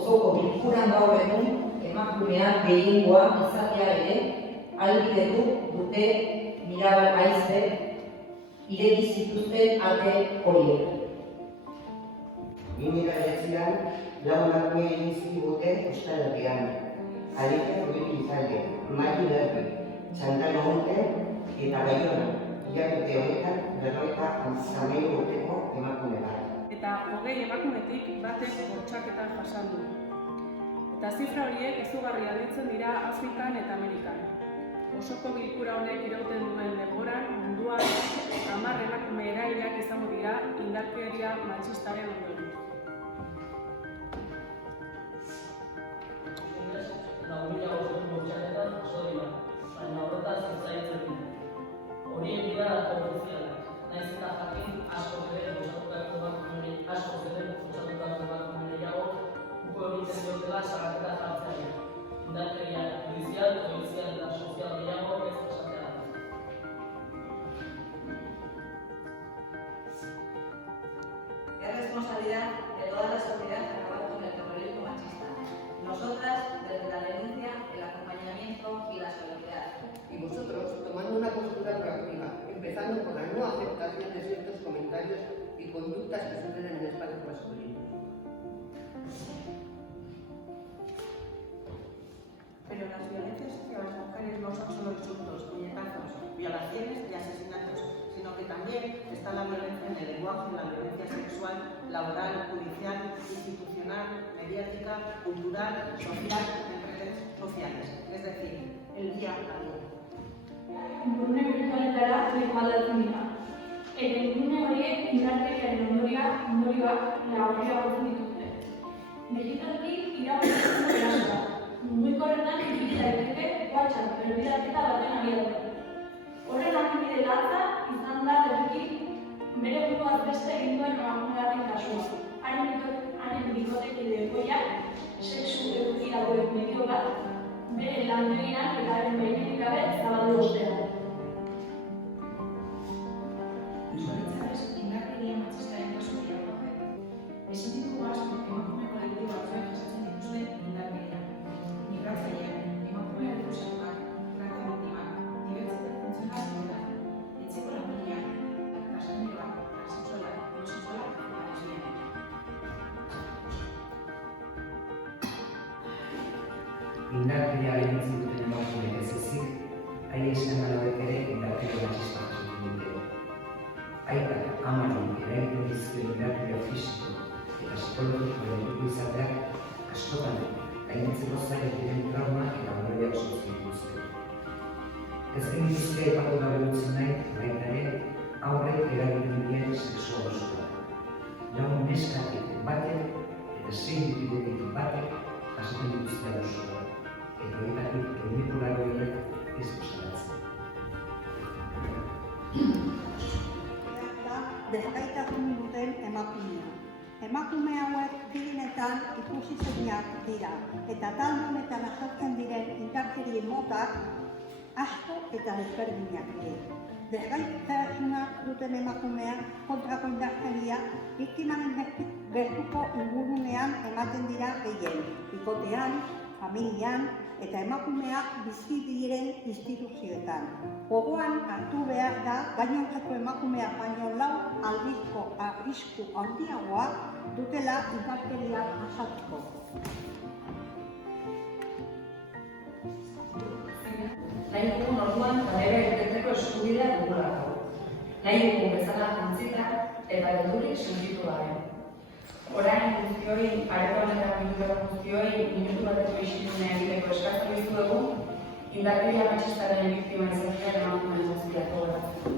osoko bilkuran gaur egun emakumeak gehiengoa izatea ere ahalbidetu dute Mirabal Aizek ireki zituzten ate horiek. 2009an lau emakume egin zigute Euskal Herrian. Alicia Urribizalde, Mari Berri, Txantano Monte eta Baiona, hilabete honetan 53 urteko emakume bat. Eta 20 emakumetik batek bortxaketa jasan du. Eta zifra horiek izugarri handitzen dira Afrikan eta Amerikan. Osoko bilkura honek irauten duen denboran munduan 10 emakume erailak izango dira indarkeria matxistaren ondoren. Baina horretaz ezaitzen dira. Horien dira datu ofizialak, nahiz eta jakin asko zeden osatutako emakumeago uko egiten diotela salaketa jartzeari. Indarkeria judizial, polizial eta sozial gehiago ez esatea da. Es responsabilidad de toda la sociedad acabar con el terrorismo machista. Nosotras, desde la denuncia, el acompañamiento y la solidaridad. Y vosotros, tomando una postura proactiva, empezando por la no aceptación de ciertos comentarios y conductas que suceden en el espacio masculino. Pero las violencias hacia las mujeres no son solo insultos, puñetazos, violaciones y asesinatos, sino que también está la violencia en el lenguaje, la violencia sexual, laboral, judicial, institucional, mediática, cultural, social, en redes sociales, es decir, el día a día. Ingurune virtualetara birmaldatzen dira. Eta ingurune horiek indarkeriaren ondorioak laburragotzen dituzte. Digitalki irabazitzen erasoa. Munduko horretan ibili daiteke WhatsApp berbidaketa baten abiadura. Horren adibide latza izan da berriki bere buruaz beste egin duen emakume baten kasua. Haren bikotekide ohiak sexu eduki dagoen medio bat bere lantegian eta haren baimenik gabe zabaldu ostean. Zoritxarrez, indarkeria matxistaren kasu gehiago daude. Ezin ditugu asko emakume kolektibo batzuek jasaten dituzten indarkeria. Migratzaileak, emakume errefuxiatuak, trata biktimak, dibertsitate funtzionalak, etxeko langileak, transgeneroak, transexualak, homosexualak eta lesbianak. Indarkeria gainditzen duten emakumeek ez ezik, haien seme-alabek ere indarkeria matxista jasotzen dute. Aitak amari eragiten dizkio indarkeria fisiko eta psikologiko lekuko izateak askotan gainditzeko zaila diren trauma eta ondorioak sortzen dituzte. Ez genituzke aipatu gabe utzi nahi, baita ere, aurrek eragiten dien sexu abusoa. Lau neskatik batek eta 6 bikotetik batek jasotzen dituzte abusoa. Eta horietatik ehuneko horrek ez osalatzen. Desgaitasun duten emakumea. Emakume hauek gehienetan ikusizainak dira, eta talde honetan azaltzen diren indarkerien motak asko eta desberdinak dira. Desgaitasuna duten emakumeak kontrako indarkeria biktimaren gertuko ingurunean ematen dira gehien, bikotean, familian eta emakumeak bizi diren instituzioetan. Gogoan hartu behar da gainontzeko emakumeak baino 4 aldizko arrisku handiagoa dutela indarkeria jasatzeko. Nahi dugun orduan kalera irteteko eskubidea dugulako. Nahi dugun bezala jantzita eta beldurik sentitu gabe. Orain guztioi, aretoan eta guztioi, minutu bateko isilunea egiteko eskatu dizuegu, indarkeria matxistaren biktima izatea emakumeen guztiak gogoratzeko.